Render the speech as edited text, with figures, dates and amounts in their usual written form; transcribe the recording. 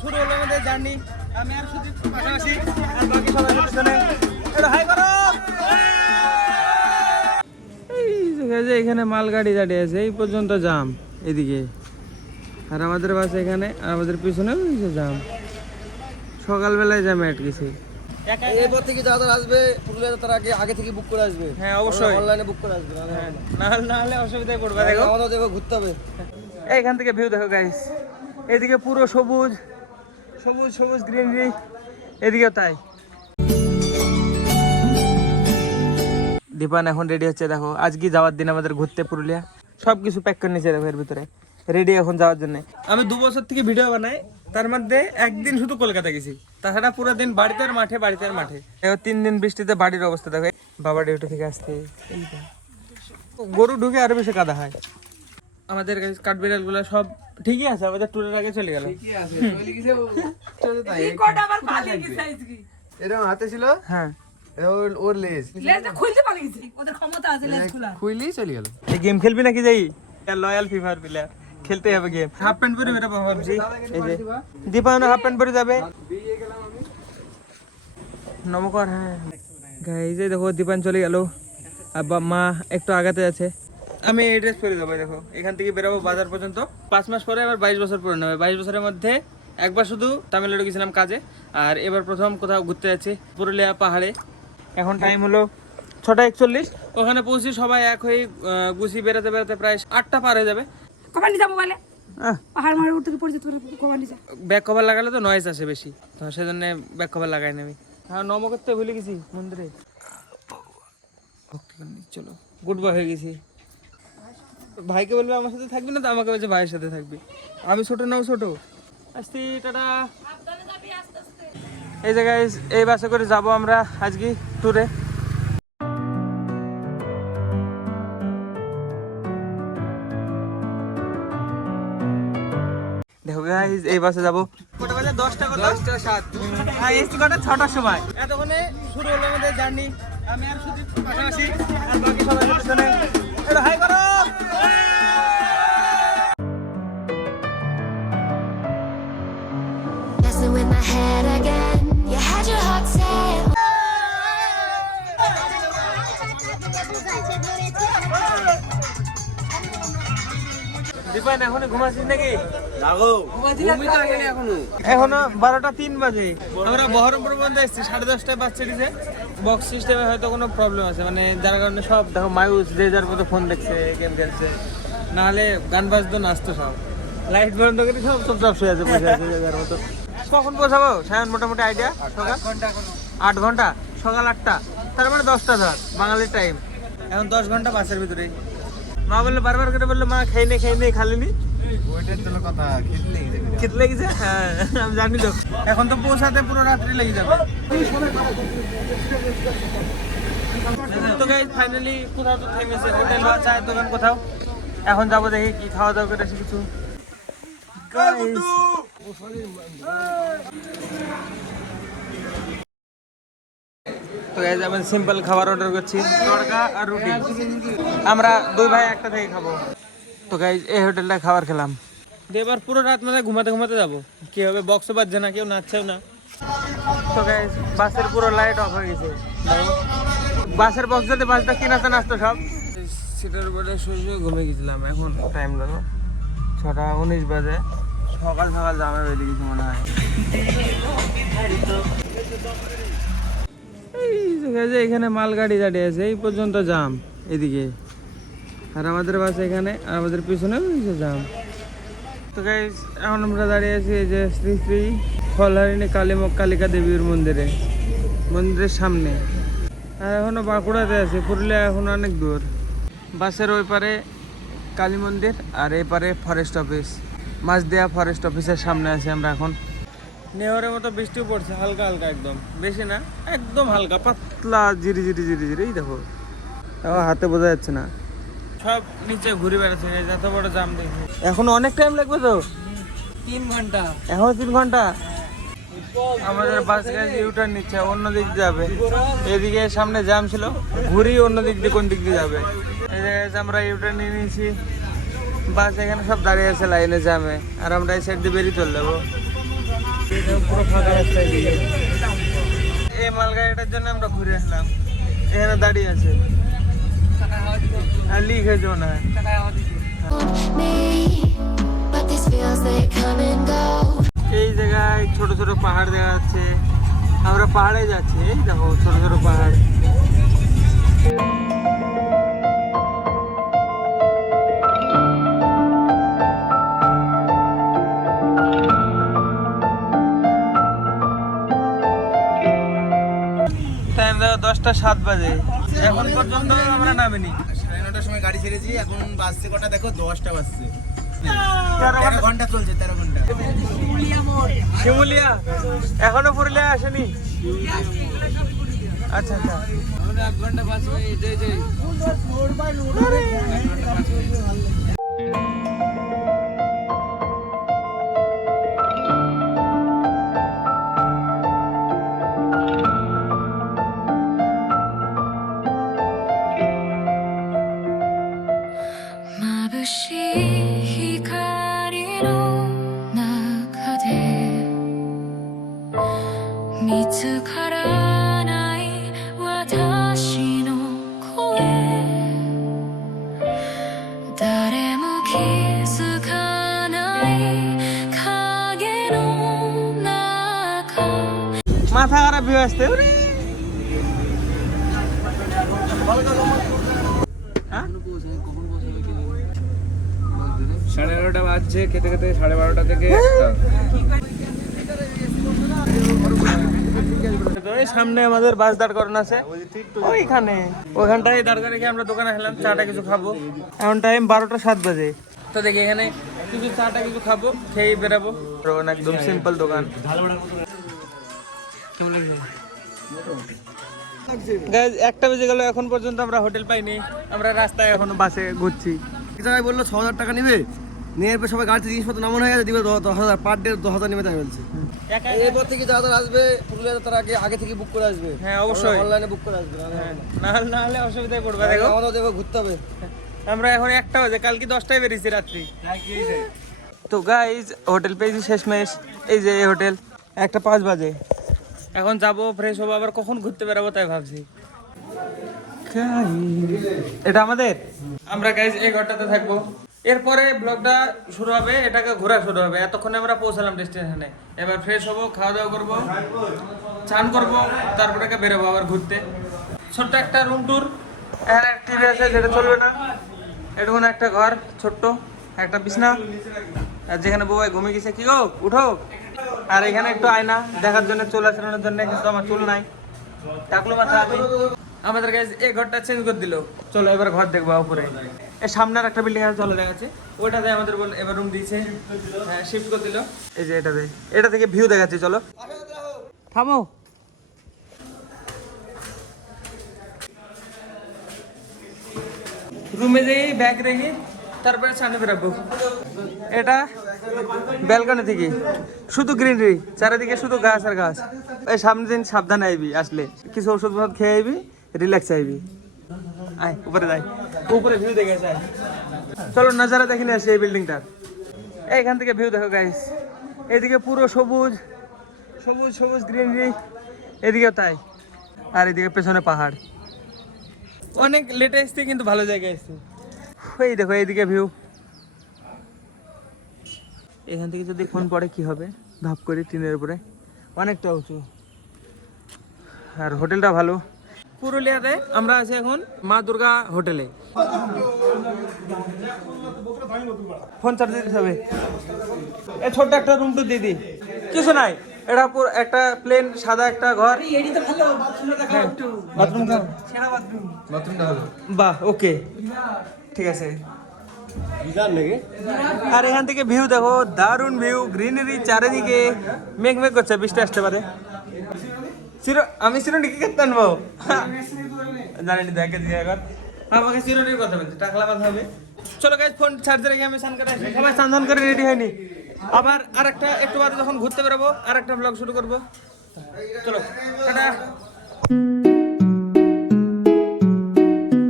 শুরু হলো আমাদের জার্নি। আমি আর সুদীপ পাশাপাশি, আর বাকি সবাই পিছনে। এটা হাই করো। এই যে এখানে মালগাড়ি দাঁড়িয়ে আছে, এই পর্যন্ত জাম এদিকে, আর আমাদের বাস এখানে, আর আমাদের পিছনে জাম। সকালবেলায় জামে আটকেছে। এরপর থেকে যারা আসবে পুরুলিয়া তার আগে থেকে বুক করে আসবে। হ্যাঁ অবশ্যই অনলাইনে বুক করে আসবে, না হলে অসুবিধায় পড়বে। দেখো আমাদের ঘুরতে হবে। এইখান থেকে ভিউ দেখো গাইস, এদিকে পুরো সবুজ সবুজ সবুজ গ্রিনারি, এদিকে তাই। দীপান এখন রেডি হচ্ছে, দেখো আজকে যাওয়ার দিন আমাদের ঘুরতে পুরুলিয়া। সবকিছু প্যাক করে নিয়েছে দেখো এর ভিতরে, রেডি এখন যাওয়ার জন্য। আমি 2 বছর থেকে ভিডিও বানাই, তার মধ্যে একদিন শুধু কলকাতা গেছি, তাছাড়া পুরো দিন বাড়িতে আর মাঠে, বাড়িতে আর মাঠে। 3 দিন বৃষ্টিতে বাড়ির অবস্থা দেখো। বাবা ডিউটি থেকে আসতে গরু ঢুকে আরো বেশি কাদা হয়। আমাদের কাঠবিড়াল গুলা সব ঠিকই আছে, আমাদের ট্যুরের আগে চলে গেল। এরকম হাতে ছিল, হ্যাঁ ওর লেজ খুলতে পারিনি, ওদের ক্ষমতা আছে লেজ খোলা। খুইলেই চলে গেল। এই গেম খেলবি নাকি? যাই লয়াল ফিফার প্লেয়ার, খেলতে হবে গেম। হাফ প্যান্ট পরে বেরোবো ভাবছি। এই যে দীপায়ন হাফ প্যান্ট পরে যাবে। নমস্কার। হ্যাঁ এই যে দেখো দীপান চলে গেল, আর মা একটু আগাতে আছে। আমি এই ড্রেস পরে যাবো। দেখো এখান থেকে বেরোবো বাজার পর্যন্ত। 5 মাস পরে আবার 22 বছর পরে নেবে। 22 বছরের মধ্যে একবার শুধু তামিলনাড়ু গেছিলাম কাজে, আর এবার প্রথম কোথাও ঘুরতে যাচ্ছি পুরুলিয়া পাহাড়ে। এখন টাইম হলো 6:41। ওখানে পৌঁছি সবাই এক হয়ে গুছি বেড়াতে বেড়াতে প্রায় 8টা পার হয়ে যাবে। কবার নিয়ে যাবো বলে? পাহাড় মারে উঠতে পরিচিত করে কবার নিয়ে যাবো? ব্যাক কভার লাগালে তো নয়েজ আসে বেশি, তো সেজন্য ব্যাক কভার লাগাই না আমি। হ্যাঁ নম করতে ভুলে গেছি মন্দিরে। চলো গুড বয় হয়ে গেছি। ভাইকে বলবে আমার সাথে থাকবি না, তো আমাকে বলছে ভাইয়ের সাথে থাকবি। আমি ছোট নাও ছোট। আসছি, টাটা। এই জায়গায় এই বাসে করে যাব আমরা আজকে ট্যুরে। দেখো গাইস এই বাসে যাবো। কটা বাজে? 10:07। আর এসছি কটা? 6টার সময়। এতক্ষণে শুরু হলো আমাদের জার্নি। আমি আর সুদীপ পাশাপাশি, আর বাকি সবাই পিছনে। এটা হাই করো। Messing with my head again. You had your heart set. Dipan এখনো ঘুমাচ্ছিস নাকি? এখনো 12:03 বাজে। আমরা বহরমপুর পর্যন্ত এসেছি, 10:30টায় বাস ছেড়েছে। বক্স সিস্টেমে হয়তো কোনো প্রবলেম আছে, মানে যার কারণে সব দেখো মায়ুস যে যার মতো ফোন দেখছে, গেম খেলছে। নাহলে গান বাজতো, নাচতো সব। লাইট বন্ধ করে সব সব শুয়ে আছে, বসে আছে যার মতো। কখন পৌঁছাবো সায়ন মোটামুটি আইডিয়া? সকাল 8 ঘন্টা, সকাল 8টা, তার মানে 10টা ধর বাঙালির টাইম। এখন 10 ঘন্টা বাসের ভিতরে। মা বললো, বারবার করে বললো, মা খেয়ে নে খালিনি। খেতে লেগেছে? হ্যাঁ আমি জানি তো। এখন তো পৌঁছাতে পুরো রাত্রি লেগে যাবে। তো গাইস ফাইনালি কোথাও তো থেমেছে, হোটেল বা চায়ের দোকান কোথাও। এখন যাবো, দেখি কি খাওয়া দাওয়া করে কিছু। তো গাইস আমরা সিম্পল খাবার অর্ডার করছি, তড়কা আর রুটি। আমরা 2 ভাই একটা থেকে খাবো। তো গাইস এই হোটেলটা খাবার খেলাম। এবার পুরো রাত মানে ঘুমাতে ঘুমাতে যাবো। কি হবে, বক্সও বাজছে না, কেউ নাচছেও না। তো গাইস বাসের পুরো লাইট অফ হয়ে গেছে। বাসের বক্স যদি বাজতো কি নাচতো সব। সিটের উপরে শুয়ে ঘুমিয়ে গেছিলাম। এখন টাইম লাগলো 6:19 বাজে। সকাল সকাল জামে বেরিয়ে গেছি মনে হয়। এখানে মালগাড়ি দাঁড়িয়ে আছে, এই পর্যন্ত জাম এদিকে, আর আমাদের বাস এখানে, আর আমাদের পিছনে জাম। তো গাইস এখন আমরা দাঁড়িয়ে আছি এই যে শ্রী শ্রী ফলহারিণী কালিকা দেবীর মন্দিরের সামনে। আর এখনো বাঁকুড়াতে আছে, পুরুলিয়া এখন অনেক দূর। বাসের ওই পারে কালী মন্দির, আর এই পারে ফরেস্ট অফিস, মাঝদিয়া ফরেস্ট অফিসের সামনে আছি আমরা এখন। নেহরের মতো বৃষ্টিও পড়ছে, হালকা হালকা, একদম বেশি না, একদম হালকা পাতলা জিরি জিরি জিরি জিরি। এই দেখো হাতে বোঝা যাচ্ছে না, সব নিচে ঘুরে বেড়াচ্ছে। এত বড় জাম দেখি। এখনো অনেক টাইম লাগবে তো, 3 ঘন্টা। এখনো 3 ঘন্টা। আমাদের বাস গাড়ি ইউটার্ন নিচ্ছে, অন্য দিক দিয়ে যাবে। এদিকে সামনে জ্যাম ছিল, ঘুরি অন্য দিক দিয়ে, কোন দিক দিয়ে যাবে। এই জায়গায় আমরা ইউটার্ন নিয়ে নিয়েছি। বাস এখানে সব দাঁড়িয়ে আছে লাইনে জ্যামে, আর আমরা এই সাইড দিয়ে বেরিয়ে চলে যাবো। পুরো ফাঁকা রাস্তা এদিকে। এই মালগাড়িটার জন্য আমরা ঘুরে আসলাম, এখানে দাঁড়িয়ে আছে আর লিক হয়েছে না। me, but these feels they come and go. এই জায়গায় ছোট ছোট পাহাড় দেখা যাচ্ছে, আমরা পাহাড়ে যাচ্ছি। এই দেখো ছোট ছোট পাহাড়। টাইম দেখো 10:07 বাজে, এখন পর্যন্ত আমরা নামিনি। 9:30টার সময় গাড়ি ছেড়েছি, এখন বাজছে কটা দেখো, 10টা বাজছে। 13 ঘন্টা চলছে, 13 ঘন্টা। শিমুলিয়া এখনো পুরুলিয়া আসেনি? আচ্ছা আচ্ছা, 1 ঘন্টা বাজবে।眩しい光の中で見つからない私の声、誰も気づかない影の中। মাথা খারাপ হয়ে আসতে। হ্যাঁ 11:30 বাজছে, খেতে খেতে 12:30 থেকে ওই সামনে আমাদের বাস দাঁড় করানো আছে, ওইখানে ওইখানটায় দাঁড় করে রেখে আমরা দোকানে খেলাম, চাটা কিছু খাবো। এখন টাইম 12:07 বাজে। তো দেখি এখানে কিছু চাটা কিছু খাবো, খেয়ে বেরাবো। একদম সিম্পল দোকান। কেমন লাগছে? Guys, 1টা বেজে গেল, এখন পর্যন্ত আমরা হোটেল পাইনি। আমরা রাস্তায় এখনো বাসে ঘুরছি। কি জায়গায় বললো 6,000 টাকা নিবে, নিয়ে এরপর সবাই গাড়িতে জিনিসপত্র নামানো হয়ে গেছে, দিবে 10,000 পার ডে, 10,000 নেবে তাই বলছে। এরপর থেকে যারা আসবে পুরুলিয়া তারা আগে থেকে বুক করে আসবে। হ্যাঁ অবশ্যই অনলাইনে বুক করে আসবে, না হলে অসুবিধায় পড়বে। দেখো আমাদের দেখো ঘুরতে হবে। আমরা এখন 1টা বাজে, কালকে 10টায় বেরিয়েছি রাত্রি। তো গাইজ হোটেল পেয়েছি শেষমেশ, এই যে এই হোটেল। 1:05 বাজে, এখন যাবো ফ্রেশ হবো, আবার কখন ঘুরতে বেরাবো তাই ভাবছি। এটা আমাদের, আমরা গাইজ এই ঘরটাতে থাকবো। এরপরে ব্লগটা শুরু হবে, এটাকে ঘোরা শুরু হবে। এতক্ষণে আমরা পৌঁছালাম ডেস্টিনেশনে, এবার ফ্রেশ হবো, খাওয়া দাওয়া করবো, চান করবো, তারপরে বেরোবো আবার ঘুরতে। ছোট্ট একটা রুম ট্যুর, এখানে টিভি আছে যেটা চলবে না, এটুকুন একটা ঘর, ছোট্ট একটা বিছনা, আর যেখানে বউ ঘুমিয়ে গেছে। কি গো উঠো। আর এখানে একটু আয়না দেখার জন্য, চুল আসানোর জন্য, কিন্তু আমার চুল নাই, টাকলো মাথা আমি। আমাদের কাছে এই ঘরটা চেঞ্জ করে দিল। চলো এবার ঘর দেখবো উপরে। এই সামনের একটা বিল্ডিং আছে, চলো দেখাচ্ছে, ওইটাতে আমাদের এবার রুম দিয়েছে, হ্যাঁ শিফট করে দিল। এই যে এটাতে, এটা থেকে ভিউ দেখাচ্ছি, চলো থামো। রুমে যেই ব্যাগ রেখে তারপরে সামনে বেরাবো। এটা ব্যালকনি থেকে শুধু গ্রিনারি, চারিদিকে শুধু গাছ আর গাছ। এই সামনে দিন সাবধানে আইবি, আসলে কিছু ওষুধ খেয়ে আইবি, রিল্যাক্স আইবি। আয় উপরে যাই, উপরে ভিউ দেখে যাই। চলো নজারা দেখে নিয়ে আসি এই বিল্ডিংটার। এইখান থেকে ভিউ দেখো গাইস, এদিকে পুরো সবুজ সবুজ সবুজ গ্রিনারি, এদিকে তাই, আর এদিকে পেছনে পাহাড়। অনেক লেটে এসছি কিন্তু ভালো জায়গায় এসছি। এই দেখো এইদিকে ভিউ। এখান থেকে যদি ফোন পড়ে কি হবে ভাব করি, টিনের উপরে অনেকটা উঁচু, আর হোটেলটা ভালো। পুরুলিয়াতে আমরা আছি এখন মা দুর্গা হোটেলে। ফোন চার্জ দিতে হবে। এই ছোট্ট একটা রুম টু দিদি, কিছু নাই, এটা পুরো একটা প্লেন সাদা একটা ঘর। বাথরুম বাহ, ওকে ঠিক আছে। আর এখান থেকে ভিউ দেখো, দারুণ ভিউ, গ্রিনারি চারিদিকে, মেঘ মেঘ করছে, বৃষ্টি আসতে পারে। আমি চিরুনি কি করতে আনবো জানি দেখে দিয়ে এখন আমাকে চিরুনির কথা বলছি, টাকলা কথা হবে। চলো গাইজ, ফোন চার্জে রেখে আমি স্নান করে আসি। সবাই স্নান করে রেডি হয়নি, আবার আরেকটা একটু বাদে যখন ঘুরতে বেরোবো আরেকটা ব্লগ শুরু করবো। চলো টাটা।